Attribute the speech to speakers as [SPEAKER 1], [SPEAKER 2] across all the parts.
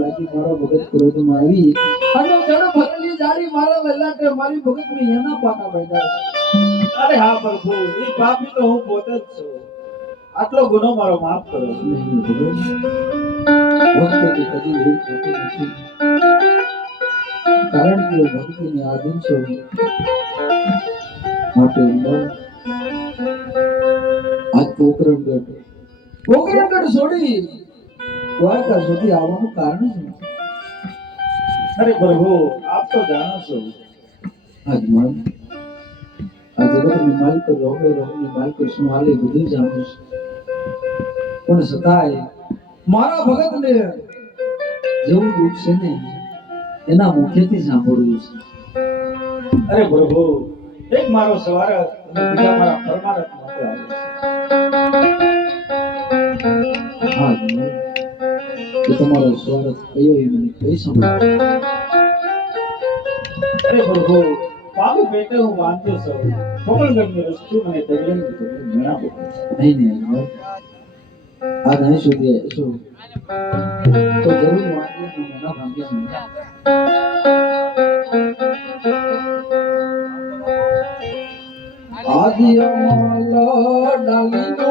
[SPEAKER 1] લાગી મારા ભગત ક્રોધમાં આવી. અને જણ ભરેલી જાડી મારા વેલાટે મારી ભગત મેં એના પાટા બાંધ્યા
[SPEAKER 2] અરે હા પ્રભુ એ પાપી તો હું પોતે જ છું. આટલો ગુનો મારો માફ કરો.
[SPEAKER 1] નહીં ભગત. ભક્તથી કદી ભૂલ થતી નથી. કારણ કે હું ભક્તિની આધીન છું માટે અંબા આજ પોકરણગઢ પોકરણગઢ છોડી. દ્વારકા સુધી આવવાનું કારણ શું?
[SPEAKER 2] અરે પ્રભુ આપ તો જાણો છો.
[SPEAKER 1] આજ મન આ જગતની માલિક રોગે રોગની માલિક શું હાલે બધું જાણું છું. પણ છતાંય મારા ભગતને જેવું દુઃખ છે ને એના મુખ્યથી સાંભળવું છે.
[SPEAKER 2] અરે પ્રભુ એક મારો સવાર અને બીજા મારા પરમારથ માટે આવ્યો છે.
[SPEAKER 1] હા એ તમારો સ્વાર્થ કયો એ મને કહી સંભળાવો
[SPEAKER 2] અરે પ્રભુ પાપી પેટે હું વાંચ્યો છું. કોમલગઢની રસ્તી મને દગડની તમને
[SPEAKER 1] નહીં નહીં મન આજ સુધી શું. તો જરૂર વાંચીએ તો મના ભાંગીએ નહીં. આદિ અમલ ડાલીનો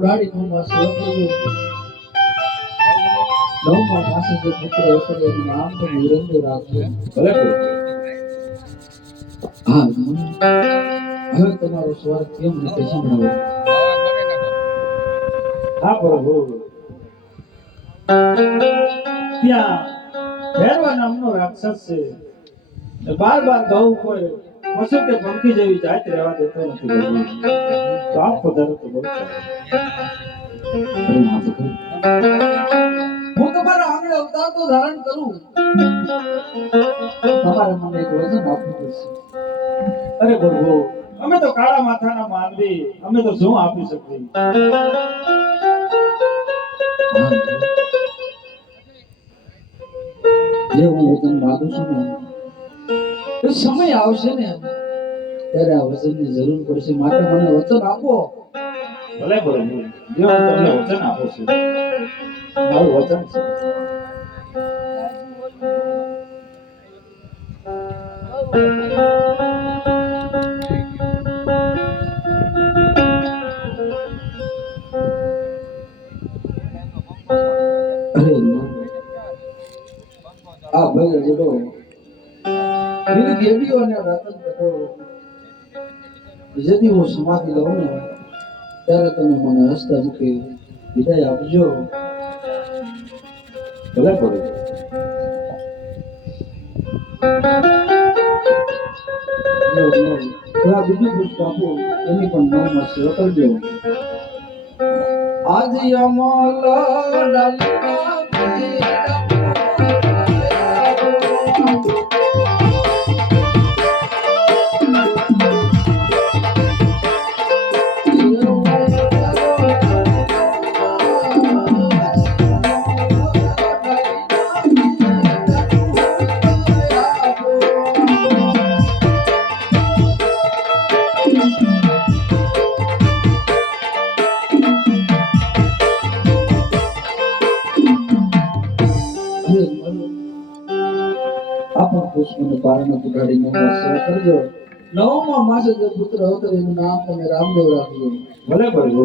[SPEAKER 1] હાલકર બુઢાડી નો માં સેવા કરજો નવમા માસે જે પુત્ર હતો નામ તો નિરંજન રાખજો હા. હવે તમારો સ્વાર્થ કેમ નથી સંભળાવો?
[SPEAKER 2] હા પ્રભુ ત્યાં ભેરવા નામનો રાક્ષસ છે. બાર બાર ગૌ કોઈ પશુ કે પંખી જેવી જાત રહેવા દેતો નથી. તો આપ પધારો તો બહુ.
[SPEAKER 1] હું તમારા આંગળે અવતાર તો ધારણ કરું. તમારે મને એક વચન આપવું પડશે.
[SPEAKER 2] અરે પ્રભુ, અમે તો કાળા માથાના માનવી, અમે તો શું આપી શકીએ?
[SPEAKER 1] જે હું વચન માગું છું ને સમય આવશે ને. ત્યારે આ વચનની જરૂર પડશે. માટે મને વચન આપો.
[SPEAKER 2] ભલે પ્રભુ જે હું તમને વચન આપું છું મારું વચન છે.
[SPEAKER 1] આ ભાઈ જડો ગેડીઓ અને રતન કઠોળ જેથી હું સમાધિ લઉં ને ત્યારે તમે મને હસતા મૂકી વિદાય આપજો.
[SPEAKER 2] ભલે
[SPEAKER 1] એની પણ નવમાં સેવા કરજો આજ અમલ ડાલીના કૃષ્ણને પારાના કુઠાડીને દર્શન નવમા માસે જે પુત્ર હતો એનું નામ તમે રામદેવ રાખજો.
[SPEAKER 2] ભલે પ્રભુ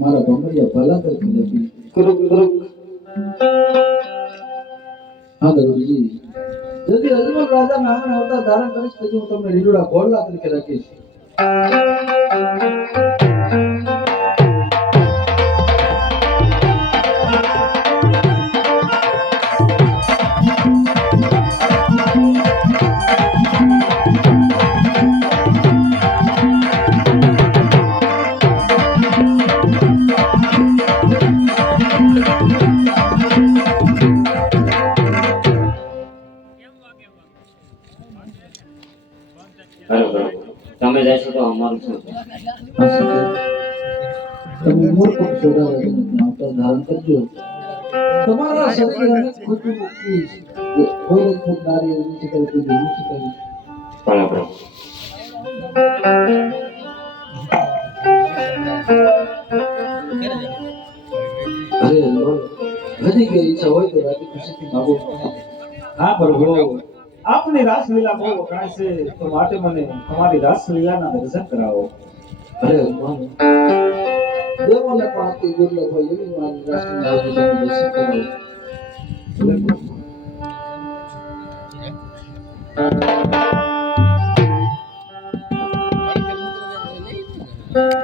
[SPEAKER 1] મારા ભમરિયા ભલા કરતી હા ગરુજી જેથી અજમલ રાજા નામના ધારણ કરીશ તેથી હું તમને લીલોડા ગોળલા તરીકે રાખીશ.
[SPEAKER 3] Thank you. તો અમારું શું.
[SPEAKER 1] તમે મૂળ પગ છોડાવે અવતાર ધારણ કરજો તમારા શરીર અનેક ખોટું
[SPEAKER 2] હા પ્રભુ આપની રાસલીલા બહુ વખણાય છે, તો માટે મને તમારી રાસલીલાના દર્શન કરાવો.
[SPEAKER 1] અરે દેવોને પણ અતિ દુર્લભ હોય એવી મારી રાસલીલાનું દર્શન કરાવો. Thank you.